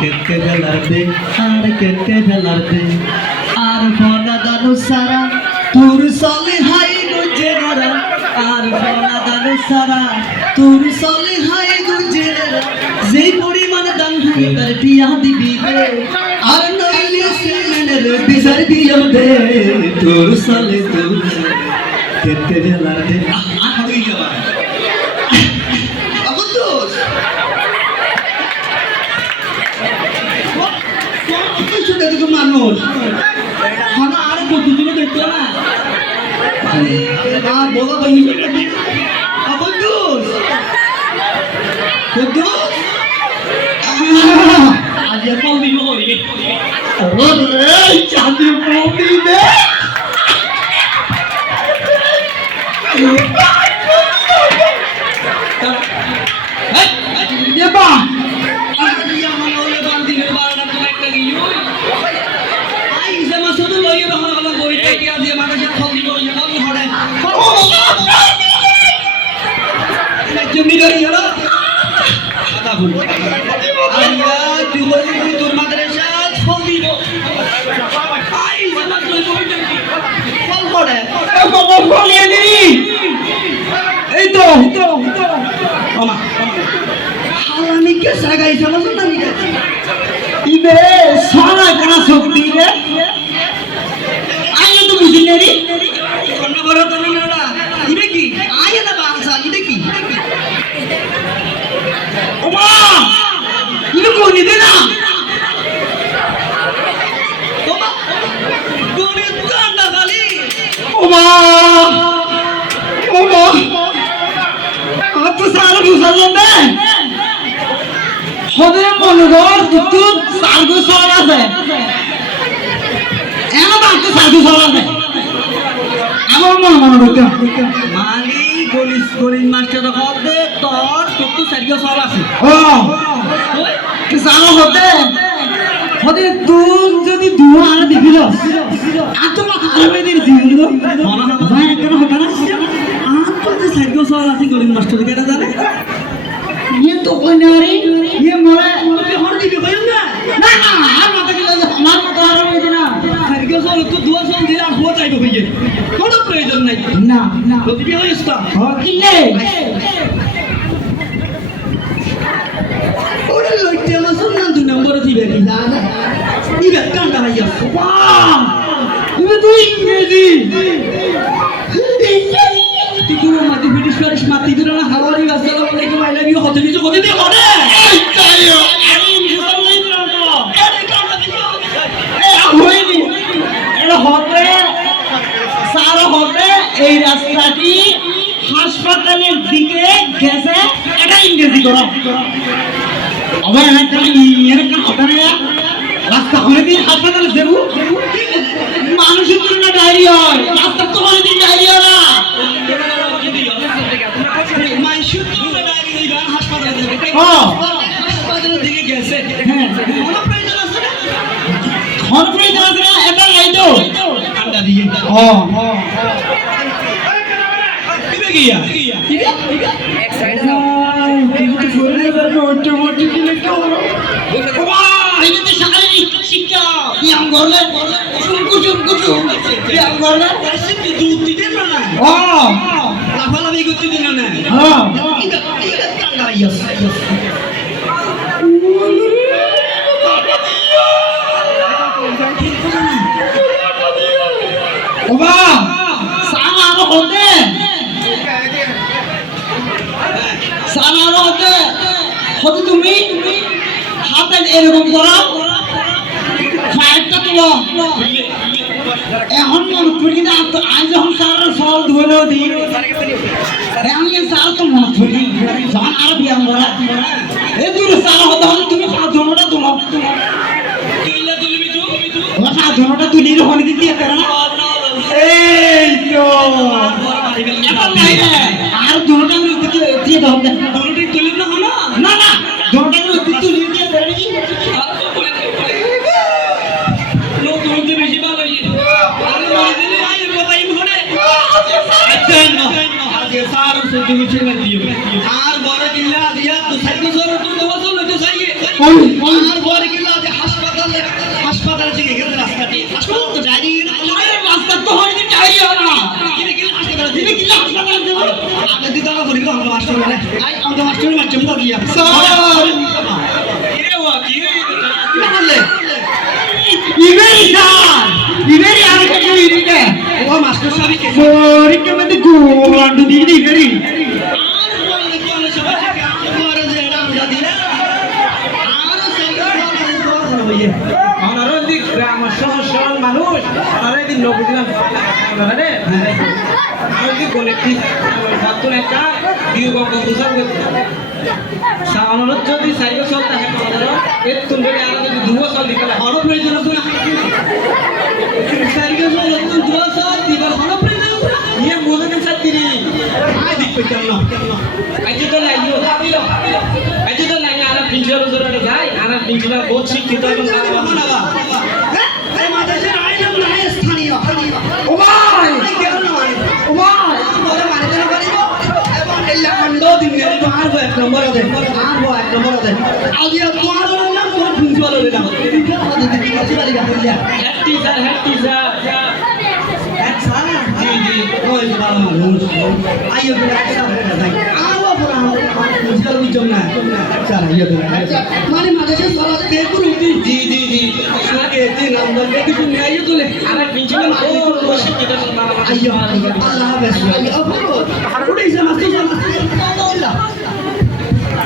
কেটে ফেলাতে আর কেটে ফেলাতে আর ফনা দানু সারা তোর চলে হাই গুজে গরা আর ফনা দানু সারা তোর চলে হাই গুজে গরা যে পরিমাণ দান হয় তার টিয়া দিবি দে আর নইলে সিমেনের বিচার দিও দে তোর চলে কেটে ফেলাতে হয়ে যাবা মানুষ আর কত দিনে দেখতো না বলা ভাই আজ কল দিব চাঁদি দিবে এই তো হালানিকে সাগাইছে ইবে সোনা কোনা শক্তি রে আইলে তো বুঝিনে রে কোন বড় তো না ইবে কি আইলে না বাংসা ইবে কি ওমা ইবে কোন দে না ওমা কোনে কান্না খালি ওমা আপ তো সারা বুঝালেন না হদে মনগর দুটো সারগো সরা আছে এমন বাকি সারগো সরা আছে আমার মন ঢুকে মালি গলিস মাস্টার হদে তোর দুটো সারগো সরা আছে ও কি সারা হদে তুই যদি দুয়া আর দিবিল আত মাথা খারাপ হয়ে দিবি ভাই কেন হতা না আত তো সারগো সরা আছে গলিস মাস্টার কেটা জানে ये तो कोई नहीं आ रही ये मोरे हर दी कोई ना हर माता के हमार माता आ रहा है ना खर के सोल तो दुआ सोल दिला हो जाएगा भैया কোনো প্রয়োজন নাই না তো দিবি হইস তো কিলে ওরে লইতে না শুন না 2 নম্বরে দিবে কি না দিবে কান্ডা ভাইয়া বাহ তুমি তুই ইংরেজি তুই মাটি ব্রিটিশ করিস মাটি দিরা না হাওয়ারি আসসালামু আলাইকুম আই লাভ ইউ হতে কিছু করে দে করে তাইও আরে মুসলমান না আরে কাটা দিও হইনি এটা হতে সারা হতে এই রাস্তাটি হাসপাতালের দিকে গেছে এটা ইংরেজি করো আবার একটা এরকম হতে না রাস্তা হয়ে দিন হাসপাতালে দেবো মানুষের জন্য ডায়রিয়া হয় রাস্তা তো হয়ে দিন ডায়রিয়া না হাসপাতালের দিকে গেছে হ্যাঁ কোন প্রয়োজন আছে না এটা নাই তো ঠান্ডা দিয়ে কিবে গিয়া এক সাইডে যাও কিন্তু শরীরে বের করতে মোটি কিনে তো এই যে শারীরিক শিক্ষা ব্যায়াম করলে কুচুম ব্যায়াম করলে দুধ দিতে না লাফালাফি করতে দিন না হ্যাঁ এটা ঠান্ডা ইয়াস ওবা সানা হতে তুমি হাতে এরকম করো ফায়ারটা তুলো এখন মনে করি না আজ যখন সারা সল ধুলেও দিই এখন সারা তো মনে করি যখন আরো ব্যায়াম করা এই দূরে সারা হতে হলে তুমি সাধনটা তুলো সাধনটা তুলি হলে দিতে পারে না এই তো আর দুটা দিয়ে দাও দুটোই তুলি না না না দুটা তুলি দিয়ে পারে নাকি বেশি ভালো আর বড় কিল্লা দিয়া তো সাইকেল সর তো আর পরে গেল যে হাসপাতালে থেকে গেছে রাস্তাটি হাসপাতাল তো যায়নি রাস্তা তো হয়নি যাই না কিনে কিনে হাসপাতালে দেব আগে দিতে না করি আমরা হাসপাতালে আই আমরা মাস্টারের মাধ্যমে তো দিয়া স্যার কিরে ওয়া কি বললে ইবেরি আর কে ইবেরি ও মাস্টার সাহেব কে ওরে কে মধ্যে গোলান্ডু দিয়ে ইবেরি আর বললে কোন সবাই করে যে এটা আমরা দিলা অনারদি গ্রাম সহজ মানুষ অনারদি নবদিন অনারে অনারদি কোনেটি সাতুন একটা দিউ গঙ্গ দুসার সামানত যদি সাইকেল চলতে হয় আমাদের এর তুলবে আর যদি দুও চল দিলে হড় প্রয়োজন আছে না সাইকেল চল তুই দুও চল দিবার হড় প্রয়োজন ইয়ে মনে কেন সাতিরি আই দিক পেছন না আইতে তো লাইও আইতে তো লাইও আর প্রিন্সিপাল জোরে যাই আর প্রিন্সিপাল বহুত শিক্ষিত এবং বাবা এই মাদ্রাসার আইলাম না স্থানীয় ও ভাই কেন না মানে ও ভাই বলে মানে কেন পারিব এবং এলা মন্ড দিন গেলে তো আর এক নম্বর আছে আর এক নম্বর আছে আজিয়া তোমার নাম কোন প্রিন্সিপাল হলো না প্রিন্সিপাল গা বলিয়া হেড টিচার হেড স্যার জি জি ওই ভালো মানুষ আইও তো একটা যাই আও পুরা প্রিন্সিপাল বুঝছো না স্যার আইও তো মানে মাদ্রাসা সারা কে করুতি জি জি জি আগে যে নাম বললে কিছু নিয়ে আইও তো আর প্রিন্সিপাল ও বসে কিটা আইও আল্লাহ হাফেজ আইও পুরো উড়ে যা মাস্টার